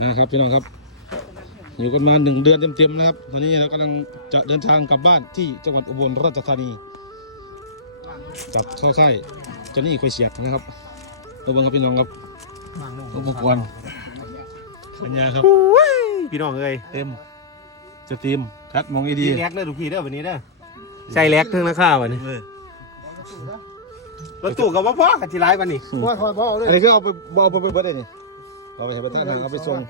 นะครับพี่น้องครับ อยู่กันมาหนึ่งเดือนเต็มๆนะครับตอนนี้เรากำลังจะเดินทางกลับบ้านที่จังหวัดอุบลราชธานีจับเข้าค่ายเจานี่คอยเสียดนะครับเอาเบังครับพี่น้องครับอุปกรณ์ปัญญาครับพี่น้องเอ้ยเต็มจะทีมทัดมองอีดีพี่แลกเด้อลูกพี่เด้อวันนี้เด้อใช่แลกทั้งนะข้าววันนี้รถตู้กับว่าพ่อกันทีไรวันนี้ว่าคอยพ่อเลยอันนี้ก็เอาไปเอาไปเบิดได้นี่ เอาไปให้ไปท่างทางเอาไปส่ง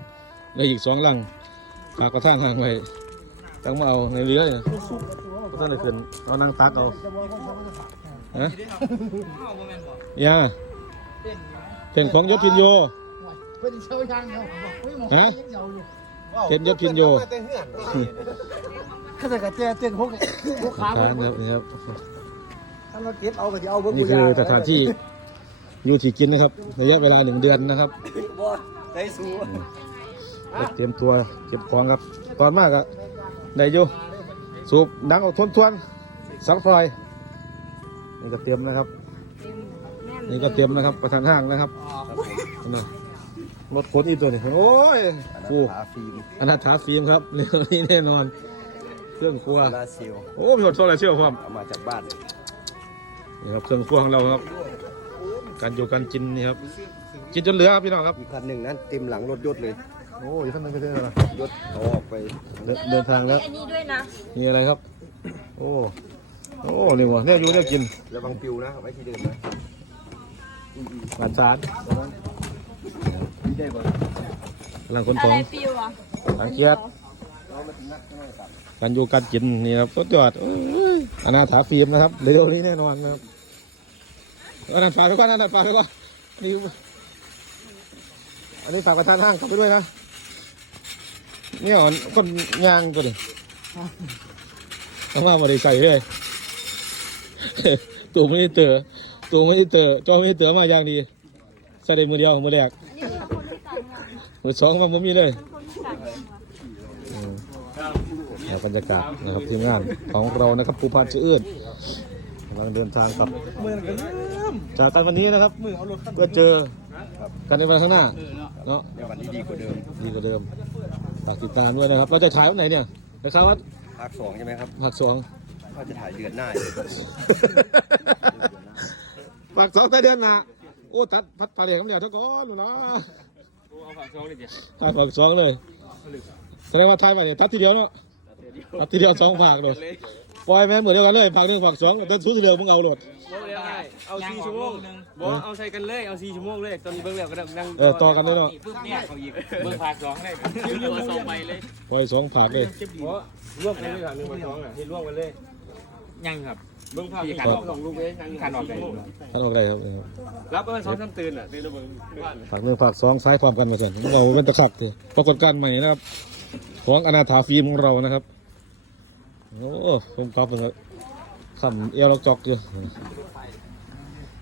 เลยอีกสองลังฝากกระท่างทางไว้ต้องมาเอาในเรือเนี่ยก็ท่านเลยขึ้นเอานั่งตักเอาฮะยาเป็นของยศพินโยเป็นเชียวยางเดียวไม่หมดฮะเดียวอยู่เป็นยศพินโยข้าแต่กระเจี๊ยเต้นพวกพวกขาทานครับนี่ครับถ้าเราเก็บเอาไปเอาเบอร์นี่คือสถานที่ อยู่ที่กินนะครับระยะเวลาหนึ่งเดือนนะครับได้สูก็เตรียมตัวเก็บของครับ ตอนมากอะได้อยู่สูบดังออกทวนทวนๆสังไฟนี่ก็เตรียมนะครับ นี่ก็เตรียมนะครับประธานห้างนะครับนะรถขนอีกตัวหนึงโอ้ยฟูขาฟิล์มอนาถาฟิล์มครับเรื่องนี้แน่นอนเครื่องครัวลาซิลโอ้มีหมดโซลาร์เซลล์พร้อมเอามาจากบ้านนี่ครับเครื่องครัวของเราครับ การอยู่การกินนี่ครับกินจนเหลือครับพี่น้องครับมีคันหนึ่งนั้นเต็มหลังรถยศเลยโอ้ยท่านนึงไปเรื่อยยศเอาออกไปเดินเดินทางแล้วอันนี้ด้วยนะมีอะไรครับ โอ้โอ้นี่วะเนี่ยอยู่เนี่ยกินแล้วบางปิวนะไว้ที่เดิมนะหวานสารได้บ่กำลังขนของไรปิวอะสังเกตการอยู่การกินนี่ครับสุดยอดอ้ยอนาถาฟิล์มนะครับเร็วนี้แน่นอนนะครับ อันนั้นฝากไปก่อนอันนั้นฝากไปก่อนนี่อันนี้ฝากประธานห้างกลับไปด้วยนะเนี่ยอ่อคนยางตัวนี้เอามาบริใส่เลยตัวไม่ได้เตอตัวไม่ได้เตอจอไม่ได้เตอมาอย่างดีใส่ได้มือเดียวมือแรกมือสองมันไม่มีเลยคนที่ต่างงานอืมเนี่ยบรรยากาศนะครับทีมงานของเรานะครับภูพานชื่ออื่น กำลังเดินทางกลับจากกันวันนี้นะครับเพื่อเจอกันในวันข้างหน้าเนาะในวันที่ดีกว่าเดิมดีกว่าเดิมฝากติดตามด้วยนะครับ เราจะถ่ายวันไหนเนี่ยนะครับว่าภาคสองใช่ไหมครับภาคสองก็จะถ่ายเดือนหน้าฝากสองแต่เดือนหน้าโอ้ตัดพัดปลาเหลียงคำเดียวทั้งก้อนหนูนะถ่ายฝากสองเลยแสดงว่าถ่ายมาเนี่ยตัดทีเดียวเนาะตัดทีเดียวสองฝากเลย ปล่อยแม่นเหมือนเดียวกันเลยฝากหนึ่งฝากสองแต่สู้ทีเดียวมึงเอาหลดเอาสี่ชั่วโมงบอกเอาใส่กันเลย เอาสี่ชั่วโมงเลยตอนนี้เบิ่งแล้วก็นั่งเออต่อกันด้วยเนาะปึ๊บเนี่ยเขาอีกเบิ่งภาคสองเลยยืนตัวสองใบเลยปล่อยสองผากเลยเพราะร่วมกันเลยค่ะหนึ่งภาคสองอะที่ร่วมกันเลย ยังครับเบิ่งภาคขาดออกสองลูกเลยขาดออกได้ท่านออกอะไรครับรับประมาณสองสามตื่นอะตื่นแล้วเบิ่งฝากหนึ่งฝากสองซ้ายความกันมาสั่นเราเป็นตะขักเลยปรากฏการณ์ใหม่นะครับ ของอนาถาฟิล์มของเรานะครับ โอ้ผมกลับเป็นขันเอวเราจอกอยู่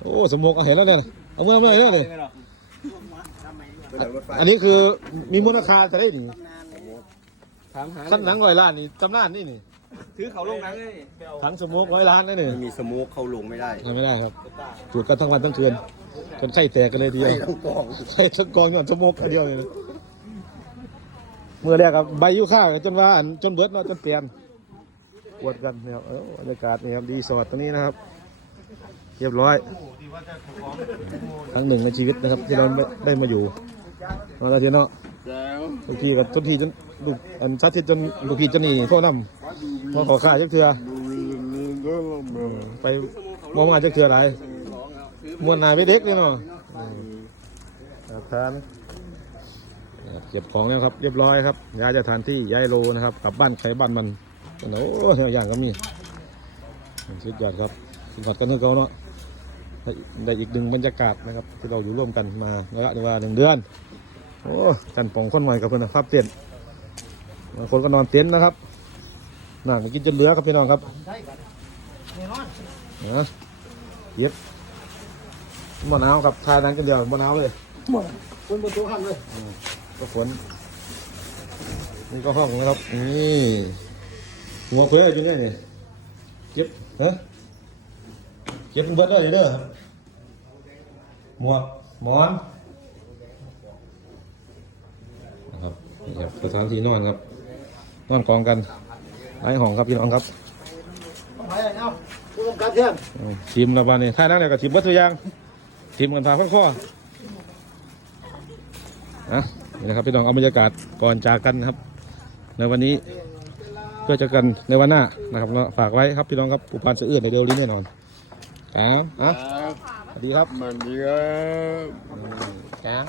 โอ้สมกเอาเห็นแล้วเนี่ยเอาเมื่อเมื่อไหร่แล้วเนี่ยอันนี้คือมีมูลค่าจะได้หนิถามหาขั้นหนังร้อยล้านนี่ตำนานนี่นี่ถือเขาลงนังเลยถังสมกร้อยล้านนั่นนี่ไม่มีสโมูกเข้าลงไม่ได้ทำไม่ได้ครับจุดกันทั้งวันทั้งคืนจนไข้แตกกันเลยทีเดียวทั้งกองไข้ทั้งกองก่อนสมกอันเดียวเลยนะเมื่อแรกครับใบยุค่าจนว่าอันจนเบิดเนาะจนเปลี่ยน ปวดกันนะครับเออบรรยากาศนี่ครับดีสวัสดตรงนี้นะครับ เรียบร้อยครั้งหนึ่งในชีวิตนะครับ ที่เราได้มาอยู่ มาแล้วทีเนาะลูกพี่กับต้นพี่จนลูกอันชาติจนลูกพี่จนนี่โทษนำมาขอข่าจักเถื่อไปมองมาจักเถื่ออะไรมวนนายไปเด็กเลยเนาะทานเก็บของแล้วครับ เรียบร้อยครับย้ายสถานที่ย้ายโลนะครับกลับบ้านใครบ้านมัน โอ้โหอย่างก็มีสุดยอดครับสุดยอดกันเท่าเก่าเนาะได้ได้อีกหนึ่งบรรยากาศนะครับ ที่เราอยู่ร่วมกันมาระยะเวลาหนึ่งเดือน โอ้กันป่องคนใหม่กับเพื่อนนะครับเต็นท์บางคนก็นอนเต็นท์นะครับน่าจะกินจนเหลือครับพี่น้องครับนะเย็บมะนาวครับทานั้นกันเดียวมะนาวเลยคนบนตัวข้างเลยก็ฝนนี่ก็ห้องนะครับนี่ หัวเพื่ออยู่เนี่ยนี่เก็บฮะเก็บเป็นเบิร์ดเลยเด้อหมวกหมอนสถานที่นอนครับนอนกองกันหลายห้องครับพี่น้องครับไปเอาผู้กำกับเที่ยงอืมทีมระบาดนี่ท่านั่งเนี่ยกับทีมวัตถุกอยางทีมกันพาข้อข้อนะนี่นะครับพี่น้องเอาบรรยากาศก่อนจากกันนะครับ ในวันนี้เพื่อเจอกันในวันหน้านะครับเนาะฝากไว้ครับพี่น้องครับปูปานเสืออื่นในเร็วนี้แน่นอนครับอะสวัสดีครับ มันดีครับครับ